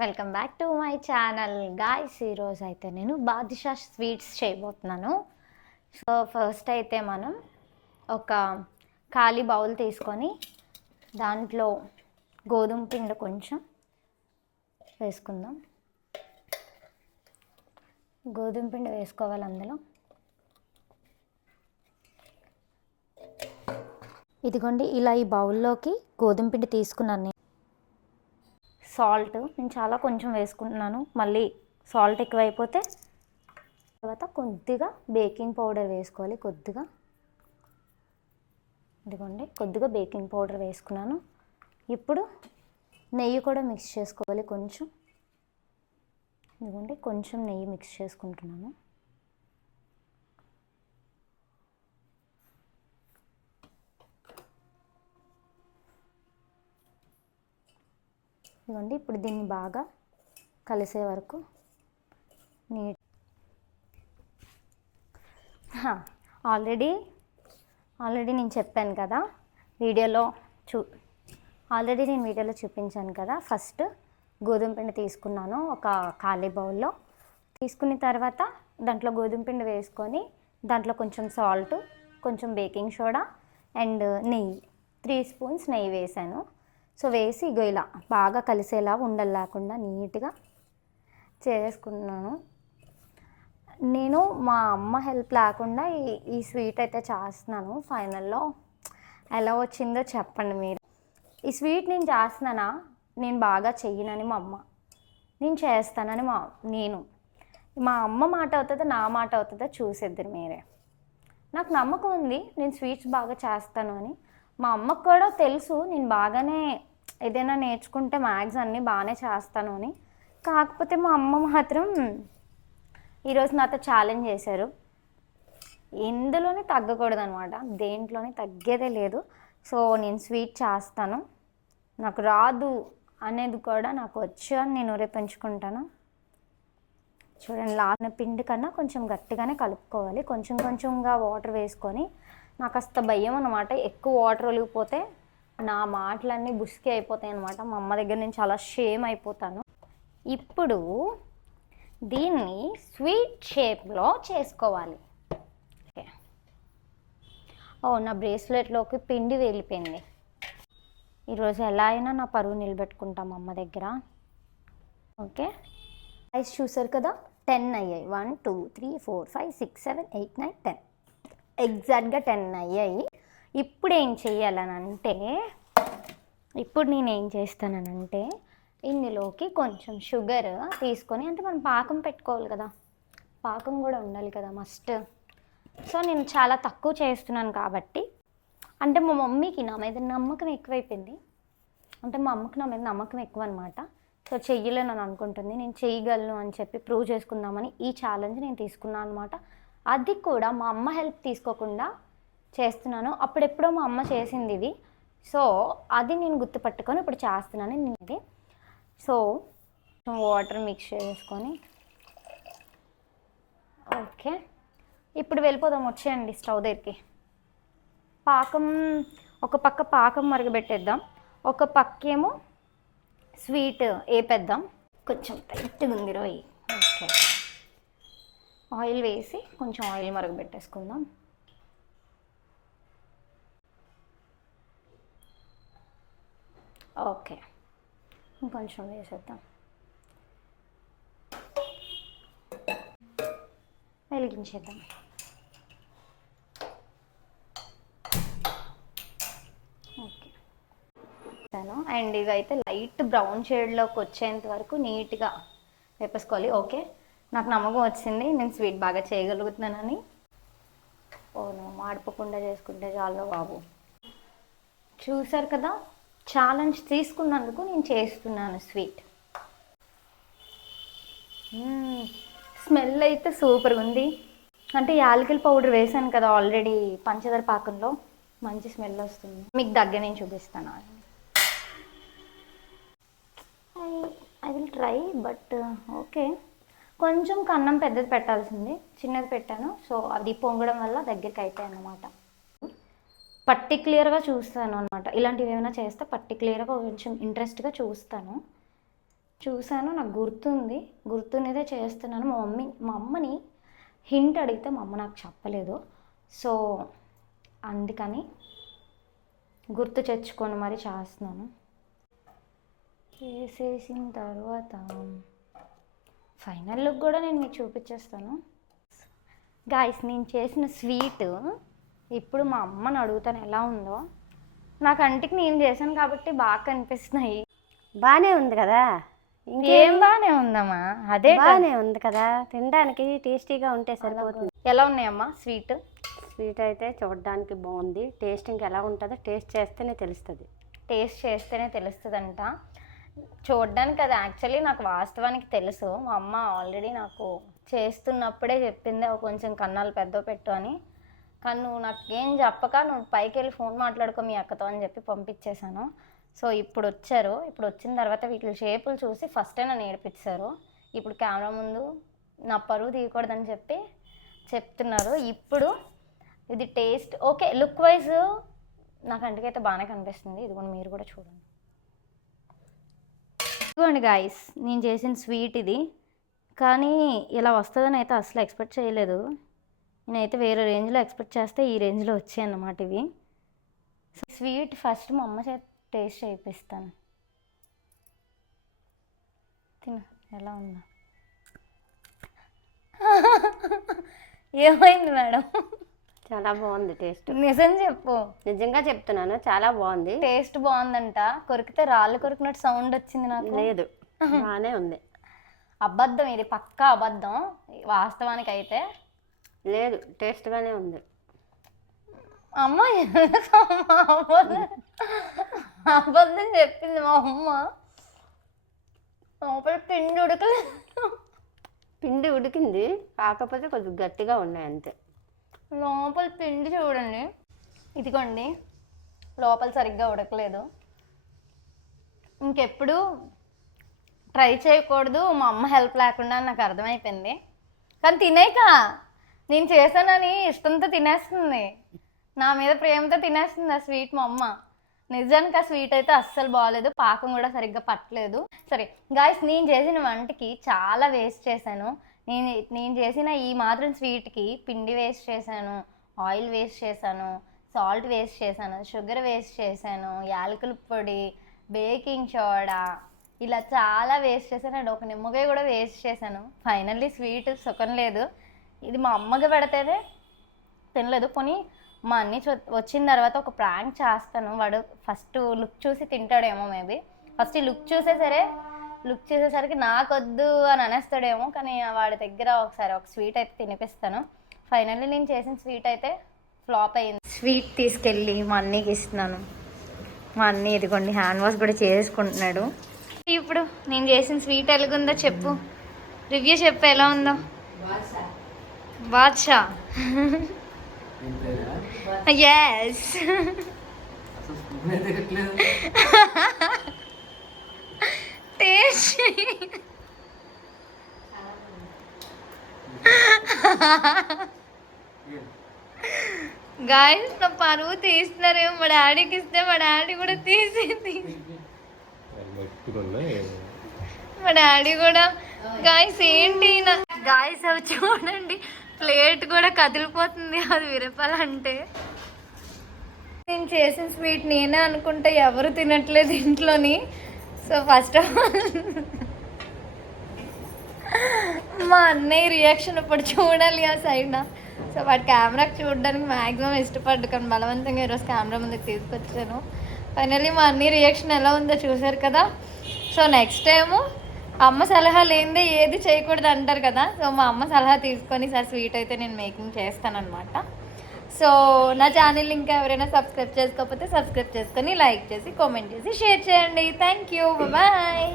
Welcome back to my channel. Guys ఈరోజు అయితే నేను బాదుషా స్వీట్స్ చేయబోతున్నాను. సో ఫస్ట్ అయితే మనం ఒక ఖాళీ బౌల్ తీసుకొని దాంట్లో గోధుమ పిండి కొంచెం వేసుకుందాం. గోధుమ పిండి వేసుకోవాలి అందులో. ఇదిగోండి ఇలా ఈ బౌల్లోకి గోధుమ పిండి తీసుకున్నాను నేను. సాల్ట్ నేను చాలా కొంచెం వేసుకుంటున్నాను. మళ్ళీ సాల్ట్ ఎక్కువైపోతే తర్వాత కొద్దిగా బేకింగ్ పౌడర్ వేసుకోవాలి. కొద్దిగా ఇదిగోండి కొద్దిగా బేకింగ్ పౌడర్ వేసుకున్నాను. ఇప్పుడు నెయ్యి కూడా మిక్స్ చేసుకోవాలి కొంచెం. ఇదిగోండి కొంచెం నెయ్యి మిక్స్ చేసుకుంటున్నాను. ఇవ్వండి ఇప్పుడు దీన్ని బాగా కలిసే వరకు నీట్ ఆల్రెడీ ఆల్రెడీ నేను చెప్పాను కదా వీడియోలో చూ ఆల్రెడీ నేను వీడియోలో చూపించాను కదా ఫస్ట్ గోధుమ పిండి తీసుకున్నాను ఒక ఖాళీ బౌల్లో. తీసుకున్న తర్వాత దాంట్లో గోధుమ పిండి వేసుకొని దాంట్లో కొంచెం సాల్ట్ కొంచెం బేకింగ్ సోడా అండ్ నెయ్యి. త్రీ స్పూన్స్ నెయ్యి వేసాను. సో వేసి ఇగో ఇలా బాగా కలిసేలా ఉండలు లేకుండా నీట్గా చేసుకున్నాను. నేను మా అమ్మ హెల్ప్ లేకుండా ఈ ఈ స్వీట్ అయితే చేస్తున్నాను. ఫైనల్లో ఎలా వచ్చిందో చెప్పండి మీరు. ఈ స్వీట్ నేను చేస్తున్నానా? నేను బాగా చెయ్యనని మా అమ్మ. నేను చేస్తానని మా నేను. మా అమ్మ మాట అవుతుందో నా మాట అవుతుందో చూసేద్దరు మీరే. నాకు నమ్మకం ఉంది నేను స్వీట్స్ బాగా చేస్తాను అని. మా అమ్మకు కూడా తెలుసు నేను బాగానే ఏదైనా నేర్చుకుంటే మ్యాథ్స్ అన్నీ బాగానే చేస్తాను అని. కాకపోతే మా అమ్మ మాత్రం ఈరోజు నాతో ఛాలెంజ్ చేశారు. ఎందులోనే తగ్గకూడదు అనమాట దేంట్లోనే తగ్గేదే లేదు. సో నేను స్వీట్ చేస్తాను. నాకు రాదు అనేది కూడా నాకు వచ్చు అని నేను ఊరేపించుకుంటాను చూడండి లాన పిండి కన్నా కొంచెం గట్టిగానే కలుపుకోవాలి. కొంచెం కొంచెంగా వాటర్ వేసుకొని నాకు కాస్త భయం అనమాట ఎక్కువ వాటర్ ఒలిగిపోతే నా మాటలన్నీ బుస్కి అయిపోతాయి అనమాట మా అమ్మ దగ్గర నేను చాలా షేమ్ అయిపోతాను. ఇప్పుడు దీన్ని స్వీట్ షేప్లో చేసుకోవాలి. ఓకే. ఓ నా బ్రేస్లెట్లోకి పిండి వెళ్ళిపోయింది ఈరోజు ఎలా అయినా నా పరువు నిలబెట్టుకుంటాం అమ్మ దగ్గర. ఓకే. ఐస్ చూసారు కదా? టెన్ అయ్యాయి. One two three four five six seven eight nine ten ఎగ్జాక్ట్గా టెన్ అయ్యాయి. ఇప్పుడు ఏం చేయాలనంటే ఇప్పుడు నేను ఏం చేస్తాననంటే ఇందులోకి కొంచెం షుగర్ తీసుకొని అంటే మనం పాకం పెట్టుకోవాలి కదా పాకం కూడా ఉండాలి కదా మస్ట్. సో నేను చాలా తక్కువ చేస్తున్నాను కాబట్టి అంటే మా మమ్మీకి నా మీద నమ్మకం ఎక్కువైపోయింది. అంటే మా అమ్మకి నా మీద నమ్మకం ఎక్కువ అనమాట సో చెయ్యలేను అని అనుకుంటుంది. నేను చేయగలను అని చెప్పి ప్రూవ్ చేసుకుందామని ఈ ఛాలెంజ్ నేను తీసుకున్నాను అనమాట అది కూడా మా అమ్మ హెల్ప్ తీసుకోకుండా చేస్తున్నాను. అప్పుడెప్పుడో మా అమ్మ చేసింది ఇది. సో అది నేను గుర్తుపట్టుకొని ఇప్పుడు చేస్తున్నాను. నేను ఇది. సో వాటర్ మిక్స్ చేసుకొని. ఓకే. ఇప్పుడు వెళ్ళిపోదాం. వచ్చేయండి స్టవ్ దగ్గరికి. పాకం ఒక పక్క పాకం మరగబెట్టేద్దాం. ఒక పక్కేమో స్వీట్ వేపేద్దాం కొంచెం టైట్గా ఉంది రోయి. ఓకే. ఆయిల్ వేసి కొంచెం ఆయిల్ మరగబెట్టేసుకుందాం. ఓకే. ఇంకొంచెం వేసేద్దాం. వెలిగించేద్దాం. ఓకే. అండ్ ఇవైతే లైట్ బ్రౌన్ షేడ్లోకి వచ్చేంత వరకు నీట్గా వేపేసుకోవాలి. ఓకే. నాకు నమ్మకం వచ్చింది. నేను స్వీట్ బాగా చేయగలుగుతున్నానని. ఓ నువ్వు మాడిపోకుండా చేసుకుంటే చాలు బాబు. చూసారు కదా? ఛాలెంజ్ తీసుకున్నందుకు నేను చేస్తున్నాను స్వీట్. స్మెల్ అయితే సూపర్గా ఉంది. అంటే యాలకుల పౌడర్ వేసాను కదా ఆల్రెడీ పంచదార పాకంలో. మంచి స్మెల్ వస్తుంది. మీకు దగ్గర నేను చూపిస్తాను I will try but okay. కొంచెం కన్నం పెద్దది పెట్టాల్సింది. చిన్నది పెట్టాను. సో అది పొంగడం వల్ల దగ్గరికి అయిపోయాయి అన్నమాట పర్టిక్యులర్గా చూస్తాను అనమాట ఇలాంటివి ఏమైనా చేస్తే పర్టిక్యులర్గా కొంచెం ఇంట్రెస్ట్గా చూస్తాను. చూశాను నాకు గుర్తుంది. గుర్తునేదే చేస్తున్నాను. మా మమ్మీ మా అమ్మని హింట్ అడిగితే మా అమ్మ నాకు చెప్పలేదు. సో అందుకని గుర్తు తెచ్చుకొని మరి చేస్తున్నాను. చేసేసిన తర్వాత ఫైనల్ లుక్ కూడా నేను మీకు చూపించేస్తాను. గాయస్ నేను చేసిన స్వీట్ ఇప్పుడు మా అమ్మని అడుగుతాను ఎలా ఉందో. నాకు అంటికి నేను చేశాను కాబట్టి బాగా కనిపిస్తున్నాయి. బాగానే ఉంది కదా? ఇంకేం బాగానే ఉందమ్మా? అదే. బాగానే ఉంది కదా? తినడానికి టేస్టీగా ఉంటే సరిపోతుంది. ఎలా ఉన్నాయమ్మా? స్వీట్? స్వీట్ అయితే చూడడానికి బాగుంది. టేస్ట్ ఇంకా ఎలా ఉంటుందో టేస్ట్ చేస్తేనే తెలుస్తుంది. టేస్ట్ చేస్తేనే తెలుస్తుందంట. చూడడానికి అది యాక్చువల్లీ నాకు వాస్తవానికి తెలుసు. మా అమ్మ ఆల్రెడీ నాకు చేస్తున్నప్పుడే చెప్పింది "ఓ కొంచెం కన్నాలు పెద్ద పెట్టు అని. కానీ నువ్వు నాకేం చెప్పక నువ్వు పైకి వెళ్ళి ఫోన్ మాట్లాడుకో మీ అక్కతో అని చెప్పి పంపించేశాను. సో ఇప్పుడు వచ్చారు. ఇప్పుడు వచ్చిన తర్వాత వీటి షేపులు చూసి ఫస్టే నన్ను ఏడిపించారు. ఇప్పుడు కెమెరా ముందు నా పరువు తీయకూడదని చెప్పి చెప్తున్నారు. ఇప్పుడు ఇది టేస్ట్ ఓకే లుక్ వైజ్ నాకు అంటికైతే బాగానే కనిపిస్తుంది. ఇది కూడా మీరు కూడా చూడండి. ఇదిగోండి గాయస్ నేను చేసిన స్వీట్ ఇది. కానీ ఇలా వస్తుందని అయితే అసలు ఎక్స్పెక్ట్ చేయలేదు. నేనైతే వేరే రేంజ్లో ఎక్స్పెక్ట్ చేస్తే ఈ రేంజ్లో వచ్చాయి అన్నమాట ఇవి. స్వీట్ ఫస్ట్ మా అమ్మ చేత టేస్ట్ చేయిస్తాను తిను ఎలా ఉందా. ఏమైంది మేడం? చాలా బాగుంది టేస్ట్. నిజం చెప్పు. నిజంగా చెప్తున్నాను చాలా బాగుంది. టేస్ట్ బాగుందంట. కొరికితే రాళ్ళు కొరికినట్టు సౌండ్ వచ్చింది నాకు. లేదు బాగానే ఉంది. అబద్ధం ఇది పక్కా అబద్ధం. వాస్తవానికి అయితే లేదు టేస్ట్గానే ఉంది. అమ్మ అబద్ధం చెప్పింది మా అమ్మ. లోపల పిండి ఉడకలేదు. పిండి ఉడికింది కాకపోతే కొంచెం గట్టిగా ఉన్నాయి అంతే. లోపల పిండి చూడండి. ఇదిగోండి లోపల సరిగ్గా ఉడకలేదు. ఇంకెప్పుడు ట్రై చేయకూడదు మా అమ్మ హెల్ప్ లేకుండా నాకు అర్థమైపోయింది. కానీ తినేక? నేను చేశానని ఇష్టంతో తినేస్తుంది. నా మీద ప్రేమతో తినేస్తుంది ఆ స్వీట్ మా అమ్మ. నిజానికి ఆ స్వీట్ అయితే అస్సలు బాగాలేదు పాకం కూడా సరిగ్గా పట్టలేదు. సరే గాయస్ నేను చేసిన వంటకి చాలా వేస్ట్ చేశాను. నేను నేను చేసిన ఈ మాత్రం స్వీట్కి పిండి వేస్ట్ చేశాను ఆయిల్ వేస్ట్ చేశాను సాల్ట్ వేస్ట్ చేశాను షుగర్ వేస్ట్ చేశాను యాలకుల పొడి బేకింగ్ సోడా ఇలా చాలా వేస్ట్ చేశాను. అండ్ ఒక నిమ్మకాయ కూడా వేస్ట్ చేశాను. ఫైనల్లీ స్వీట్ సుఖం లేదు. ఇది మా అమ్మకి పెడితేనే తినలేదు. పోనీ మా అన్ని చూ- వచ్చిన తర్వాత ఒక ప్రాంక్ చేస్తాను. వాడు ఫస్ట్ లుక్ చూసి తింటాడేమో మేబీ. ఫస్ట్ ఈ లుక్ చూసే సరే లుక్ చూసేసరికి నాకొద్దు అని అనేస్తాడేమో. కానీ వాడి దగ్గర ఒకసారి ఒక స్వీట్ అయితే తినిపిస్తాను. ఫైనల్లీ నేను చేసిన స్వీట్ అయితే ఫ్లాప్ అయింది. స్వీట్ తీసుకెళ్ళి మా అన్నయ్యకి ఇస్తున్నాను. మా అన్నయ్య ఇదిగోండి హ్యాండ్ వాష్ కూడా చేసుకుంటున్నాడు ఇప్పుడు నేను చేసిన స్వీట్ ఎలాగుందో చెప్పు. రివ్యూ చెప్పు ఎలా ఉందో. బాద్షా ఎస్ టేస్ట్ గాయస్ నా పరువు తీస్తున్నారేమో మా డాడీకి ఇస్తే మా డాడీ కూడా తీసింది. మా డాడీ కూడా. గాయస్ ఏంటి గాయస్ అవి చూడండి. ప్లేట్ కూడా కదిలిపోతుంది అది విరపాలంటే. నేను చేసిన స్వీట్ నేనే అనుకుంటే ఎవరు తినట్లేదు ఇంట్లోని. సో ఫస్ట్ ఆఫ్ ఆల్ మా అన్నయ్య రియాక్షన్ ఇప్పుడు చూడాలి ఆ సైడ్ సో వాడు కెమెరాకి చూడడానికి మ్యాక్సిమం ఇష్టపడ్డు కానీ బలవంతంగా ఈరోజు కెమెరా ముందుకు తీసుకొచ్చాను. ఫైనల్లీ మా అన్నయ్య రియాక్షన్ ఎలా ఉందో చూసారు కదా. సో నెక్స్ట్ టైము అమ్మ సలహా లేనిదే ఏది చేయకూడదు అంటారు కదా. సో మా అమ్మ సలహా తీసుకొని సార్ స్వీట్ అయితే నేను మేకింగ్ చేస్తానన్నమాట. సో నా ఛానల్ ఇంకా ఎవరైనా సబ్స్క్రైబ్ చేసుకోకపోతే సబ్స్క్రైబ్ చేసుకొని లైక్ చేసి కామెంట్ చేసి షేర్ చేయండి. Thank you. బాయ్.